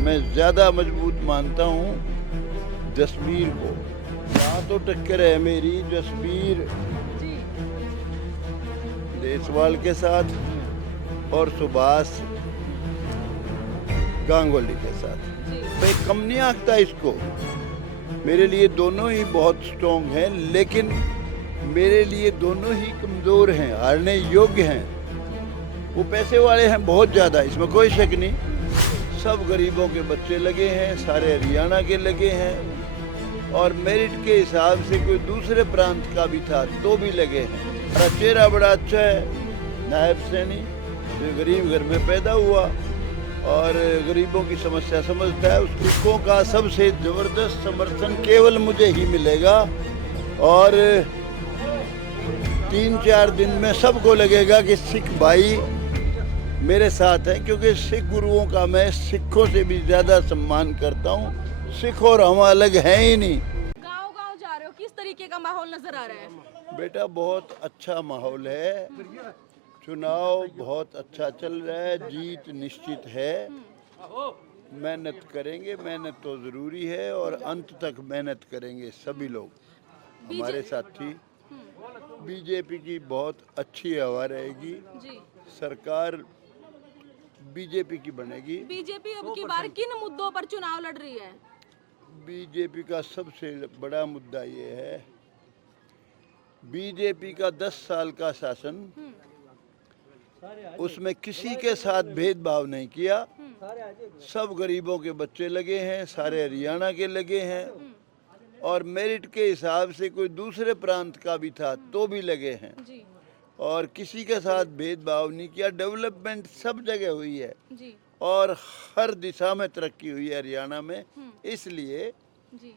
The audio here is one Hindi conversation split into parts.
मैं ज़्यादा मजबूत मानता हूँ जसबीर को। यहाँ तो टक्कर है मेरी जसबीर जी। देसवाल के साथ और सुभाष गांगुली के साथ। जी। मैं कम नहीं आंकता इसको। मेरे लिए दोनों ही बहुत स्ट्रॉन्ग हैं, लेकिन मेरे लिए दोनों ही कमज़ोर हैं, हारने योग्य हैं। वो पैसे वाले हैं बहुत ज़्यादा, इसमें कोई शक नहीं। सब गरीबों के बच्चे लगे हैं, सारे हरियाणा के लगे हैं, और मेरिट के हिसाब से कोई दूसरे प्रांत का भी था तो भी लगे हैं। मेरा चेहरा बड़ा अच्छा है, नायब सैनी जो गरीब घर में पैदा हुआ और गरीबों की समस्या समझता है। उस सिखों का सबसे ज़बरदस्त समर्थन केवल मुझे ही मिलेगा, और 3-4 दिन में सबको लगेगा कि सिख भाई मेरे साथ है, क्योंकि सिख गुरुओं का मैं सिखों से भी ज़्यादा सम्मान करता हूँ। सिख और हम अलग हैं ही नहीं। गांव-गांव जा रहे हो, किस तरीके का माहौल नजर आ रहा है? बेटा बहुत अच्छा माहौल है, चुनाव बहुत अच्छा चल रहा है, जीत निश्चित है। मेहनत करेंगे, मेहनत तो ज़रूरी है, और अंत तक मेहनत करेंगे सभी लोग हमारे साथी। बीजेपी की बहुत अच्छी हवा रहेगी, जी। सरकार बीजेपी की बनेगी। बीजेपी अब की बार किन मुद्दों पर चुनाव लड़ रही है? बीजेपी का सबसे बड़ा मुद्दा ये है, बीजेपी का 10 साल का शासन, उसमें किसी के साथ भेदभाव नहीं किया। सब गरीबों के बच्चे लगे हैं, सारे हरियाणा के लगे हैं, और मेरिट के हिसाब से कोई दूसरे प्रांत का भी था तो भी लगे हैं, जी। और किसी के साथ भेदभाव नहीं किया। डेवलपमेंट सब जगह हुई है, जी। और हर दिशा में तरक्की हुई है हरियाणा में, इसलिए। जी।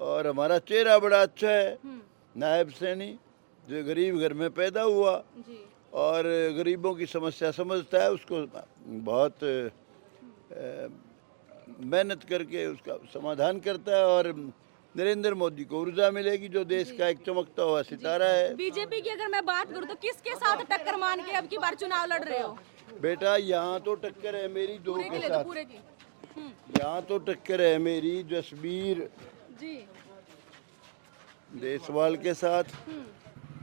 और हमारा चेहरा बड़ा अच्छा है, नायब सैनी जो गरीब घर में पैदा हुआ जी। और गरीबों की समस्या समझता है, उसको बहुत मेहनत करके उसका समाधान करता है, और नरेंद्र मोदी को ऊर्जा मिलेगी जो देश का एक चमकता हुआ सितारा है। बीजेपी की अगर मैं बात करूं तो किसके साथ टक्कर मान के अब की बार चुनाव लड़ रहे हो? बेटा यहाँ तो टक्कर है मेरी दो पूरे की के ले दो, साथ। पूरे की। यहाँ तो टक्कर है मेरी जसबीर जी। देसवाल के साथ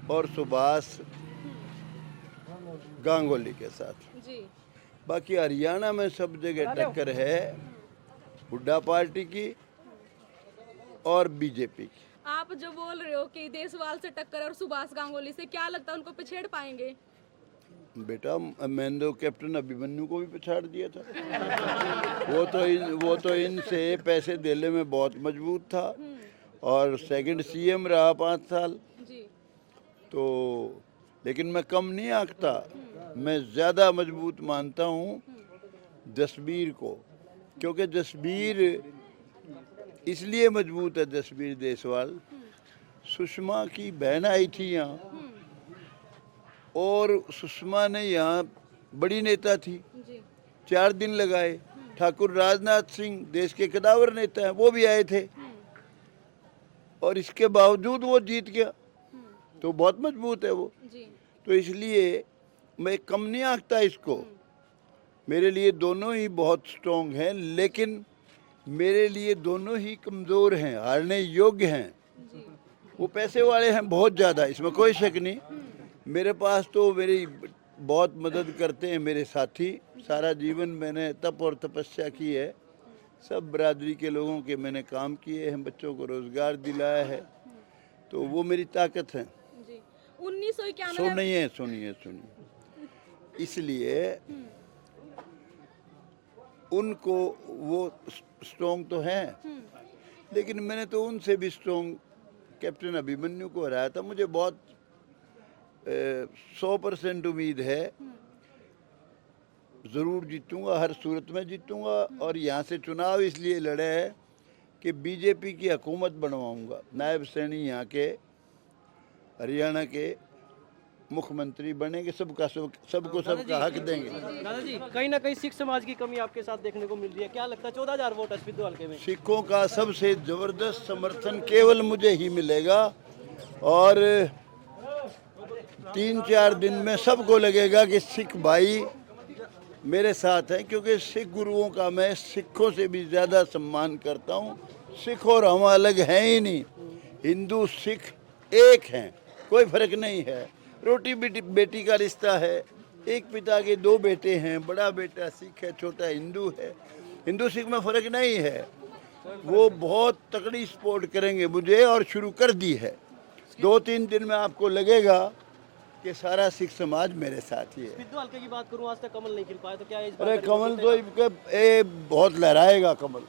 और सुभाष गांगुली के साथ। जी। बाकी हरियाणा में सब जगह टक्कर है, हुड्डा पार्टी की और बीजेपी की। आप जो बोल रहे हो कि देसवाल से टक्कर और सुभाष गांगुली से, क्या लगता है उनको पिछेड़ पाएंगे? बेटा मैंने तो कैप्टन अभिमन्यु को भी पछाड़ दिया था। वो तो इनसे पैसे देने में बहुत मजबूत था, और सेकंड सीएम रहा 5 साल। जी। तो लेकिन मैं कम नहीं आंकता, मैं ज़्यादा मजबूत मानता हूँ जसबीर को, क्योंकि जसबीर इसलिए मजबूत है। जसबीर देसवाल, सुषमा की बहन आई थी यहाँ, और सुषमा ने यहाँ बड़ी नेता थी, जी। 4 दिन लगाए। ठाकुर राजनाथ सिंह देश के कदावर नेता हैं, वो भी आए थे, और इसके बावजूद वो जीत गया, तो बहुत मजबूत है वो। जी। तो इसलिए मैं कम नहीं आंकता इसको। मेरे लिए दोनों ही बहुत स्ट्रॉन्ग हैं, लेकिन मेरे लिए दोनों ही कमज़ोर हैं, हारने योग्य हैं। जी। वो पैसे वाले हैं बहुत ज़्यादा, इसमें कोई शक नहीं। मेरे पास तो मेरी बहुत मदद करते हैं मेरे साथी। सारा जीवन मैंने तप और तपस्या की है, सब बरादरी के लोगों के मैंने काम किए हैं, बच्चों को रोज़गार दिलाया है, तो वो मेरी ताकत है। जी। 1991 सुनिए, इसलिए उनको वो स्ट्रॉन्ग तो हैं, लेकिन मैंने तो उनसे भी स्ट्रॉन्ग कैप्टन अभिमन्यु को हराया था। मुझे बहुत 100% उम्मीद है, ज़रूर जीतूंगा, हर सूरत में जीतूंगा। और यहाँ से चुनाव इसलिए लड़े है कि बीजेपी की हुकूमत बनवाऊंगा। नायब सैनी यहाँ के हरियाणा के मुख्यमंत्री बनेंगे, सबको सबका हक देंगे। दादाजी, कहीं ना कहीं सिख समाज की कमी आपके साथ देखने को मिल रही है, क्या लगता है? 14,000 वोट है सिद्धू हल्के में। सिखों का सबसे ज़बरदस्त समर्थन केवल मुझे ही मिलेगा, और 3-4 दिन में सबको लगेगा कि सिख भाई मेरे साथ हैं, क्योंकि सिख गुरुओं का मैं सिखों से भी ज़्यादा सम्मान करता हूँ। सिख और हम अलग हैं ही नहीं, हिंदू सिख एक हैं, कोई फर्क नहीं है। रोटी बेटी बेटी का रिश्ता है, एक पिता के दो बेटे हैं, बड़ा बेटा सिख है, छोटा हिंदू है। हिंदू सिख में फ़र्क नहीं है। वो बहुत तगड़ी सपोर्ट करेंगे मुझे और शुरू कर दी है। 2-3 दिन में आपको लगेगा कि सारा सिख समाज मेरे साथ ही है। सिद्धू हल्के की बात करूं, आज तक कमल नहीं खिल पाया, तो क्या इस बार अरे का रिकॉर्ड कमल तो बहुत लहराएगा कमल।